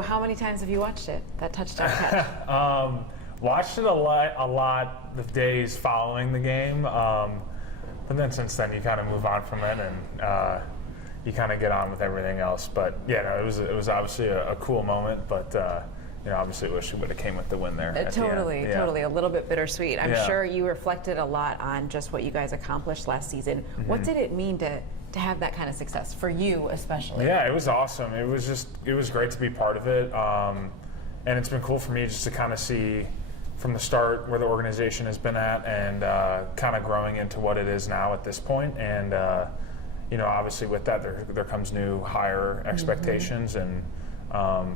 How many times have you watched it, that touchdown catch? Watched it a lot the days following the game. But then since then, you kind of move on from it and you kind of get on with everything else. But yeah, no, it was obviously a cool moment. But obviously, wish we would have came with the win there. Totally, totally. A little bit bittersweet. I'm Yeah. sure you reflected a lot on just what you guys accomplished last season. What did it mean to have that kind of success for you, especially? Yeah, it was awesome. It was great to be part of it. And it's been cool for me just to kind of see from the start where the organization has been at and kind of growing into what it is now at this point. And obviously with that there comes new higher expectations and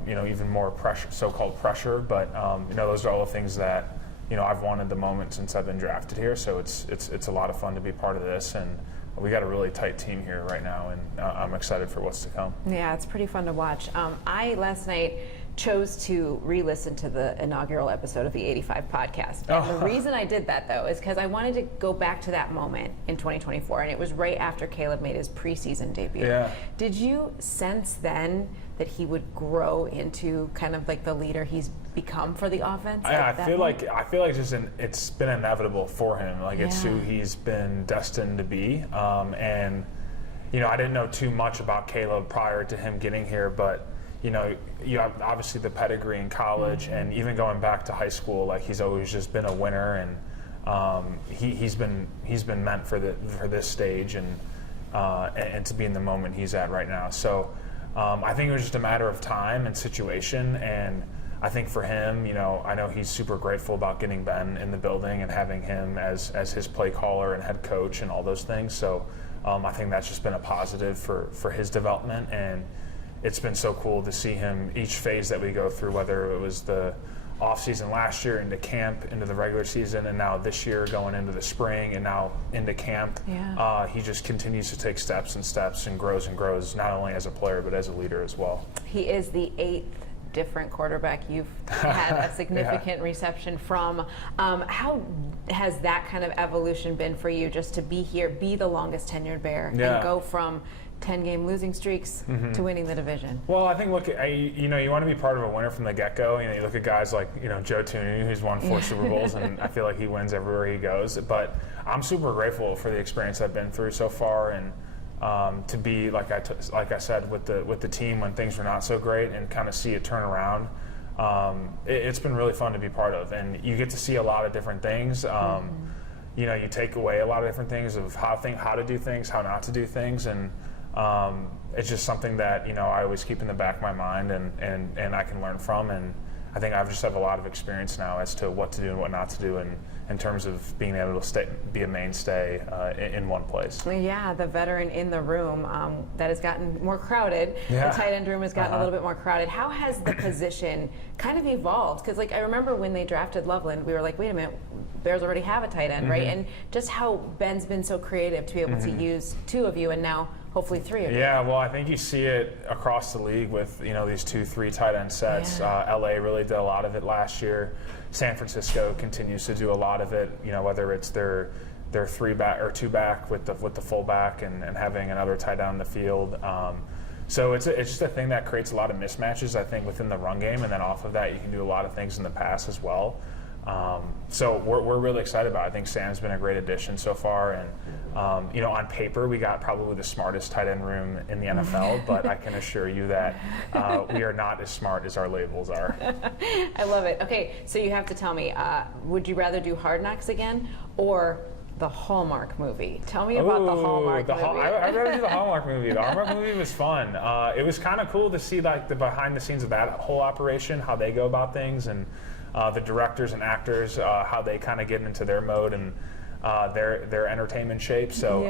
even more pressure, so-called pressure. But those are all the things that I've wanted the moment since I've been drafted here. So it's a lot of fun to be part of this, and we got a really tight team here right now, and I'm excited for what's to come. Yeah, it's pretty fun to watch. I last night chose to re-listen to the inaugural episode of the 85 podcast. And the reason I did that, though, is because I wanted to go back to that moment in 2024, and it was right after Caleb made his preseason debut. Yeah. Did you sense then that he would grow into kind of like the leader he's become for the offense? I feel like it's been inevitable for him. Like it's who he's been destined to be. And I didn't know too much about Caleb prior to him getting here, but you have obviously the pedigree in college, and even going back to high school, like he's always just been a winner, and he's been meant for this stage and to be in the moment he's at right now. So I think it was just a matter of time and situation, and I think for him, I know he's super grateful about getting Ben in the building and having him as his play caller and head coach and all those things. So I think that's just been a positive for his development, and it's been so cool to see him each phase that we go through, whether it was the off-season last year into camp, into the regular season, and now this year going into the spring and now into camp. Yeah. He just continues to take steps and grows, not only as a player but as a leader as well. He is the 8th different quarterback you've had a significant reception from. How has that kind of evolution been for you, just to be here, be the longest tenured Bear, and go from 10-game losing streaks to winning the division? Well, I think you want to be part of a winner from the get-go. You look at guys like Joe Tooney, who's won 4 Super Bowls, and I feel like he wins everywhere he goes. But I'm super grateful for the experience I've been through so far, and to be like I said with the team when things were not so great, and kind of see it turn around. It's been really fun to be part of, and you get to see a lot of different things. You take away a lot of different things of how to do things, how not to do things, and it's just something that I always keep in the back of my mind, and I can learn from. And I think I've just have a lot of experience now as to what to do and what not to do, and in terms of being able to be a mainstay in one place. Yeah, the veteran in the room that has gotten more crowded. Yeah. The tight end room has gotten a little bit more crowded. How has the position kind of evolved? Because I remember when they drafted Loveland, we were like, wait a minute, Bears already have a tight end, right? And just how Ben's been so creative to be able to use 2 of you, and now hopefully 3 of you. Yeah, well, I think you see it across the league with these 2-3 tight end sets. Yeah. LA really did a lot of it last year. San Francisco continues to do a lot of it. Whether it's their 3-back or 2-back with the fullback and having another tight end in the field. So it's just a thing that creates a lot of mismatches, I think, within the run game, and then off of that you can do a lot of things in the pass as well. So we're really excited about it. I think Sam's been a great addition so far, and on paper we got probably the smartest tight end room in the NFL, but I can assure you that we are not as smart as our labels are. I love it. Okay, so you have to tell me, would you rather do Hard Knocks again or the Hallmark movie? Tell me about the Hallmark movie. I'd rather do the Hallmark movie. The Hallmark movie was fun. It was kind of cool to see the behind the scenes of that whole operation, how they go about things, and the directors and actors, how they kind of get into their mode and their entertainment shape. So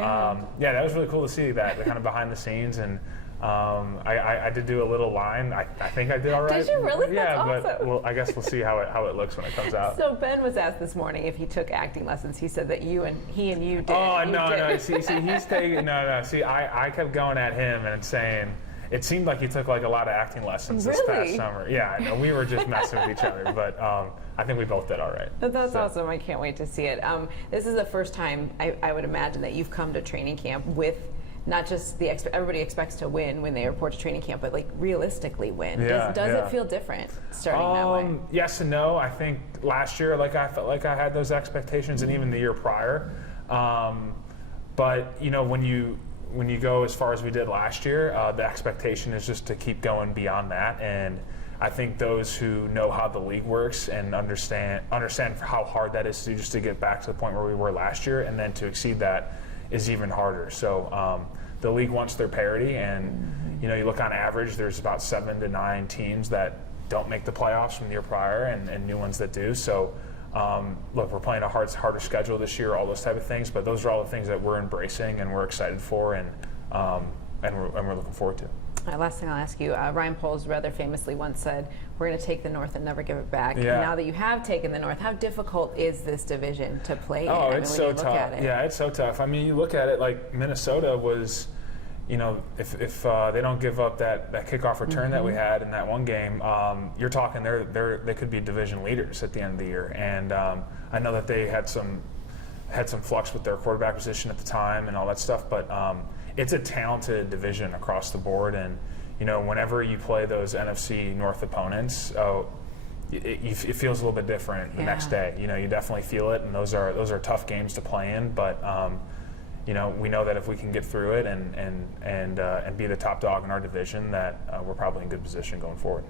that was really cool to see that, the kind of behind the scenes. And I did do a little line. I think I did all right. Did you really? Yeah, That's but awesome. I guess we'll see how it looks when it comes out. So Ben was asked this morning if he took acting lessons. He said that he and you did. Oh, no. See, he's taking, no. See, I kept going at him and saying, it seemed like he took a lot of acting lessons this past summer. Yeah, I know. We were just messing with each other, but I think we both did all right. That's awesome. I can't wait to see it. This is the first time I would imagine that you've come to training camp with not just everybody expects to win when they report to training camp, but like realistically win. Yeah, Does it feel different starting that way? Yes and no. I think last year, like I felt like I had those expectations, and even the year prior. But when you go as far as we did last year, the expectation is just to keep going beyond that. And I think those who know how the league works and understand how hard that is to do just to get back to the point where we were last year, and then to exceed that is even harder. So the league wants their parity, and you look on average, there's about 7 to 9 teams that don't make the playoffs from the year prior, and new ones that do. So look, we're playing a harder schedule this year, all those type of things, but those are all the things that we're embracing and we're excited for, and we're looking forward to. Last thing I'll ask you, Ryan Poles rather famously once said, "We're going to take the North and never give it back." Yeah. Now that you have taken the North, how difficult is this division to play in? Oh, it's so tough. Yeah, it's so tough. I mean, you look at it like Minnesota was, if they don't give up that kickoff return that we had in that one game, you're talking they could be division leaders at the end of the year. And I know that they had some flux with their quarterback position at the time and all that stuff, but it's a talented division across the board. And whenever you play those NFC North opponents, it feels a little bit different the next day. You definitely feel it, and those are tough games to play in. But we know that if we can get through it and be the top dog in our division, that we're probably in good position going forward.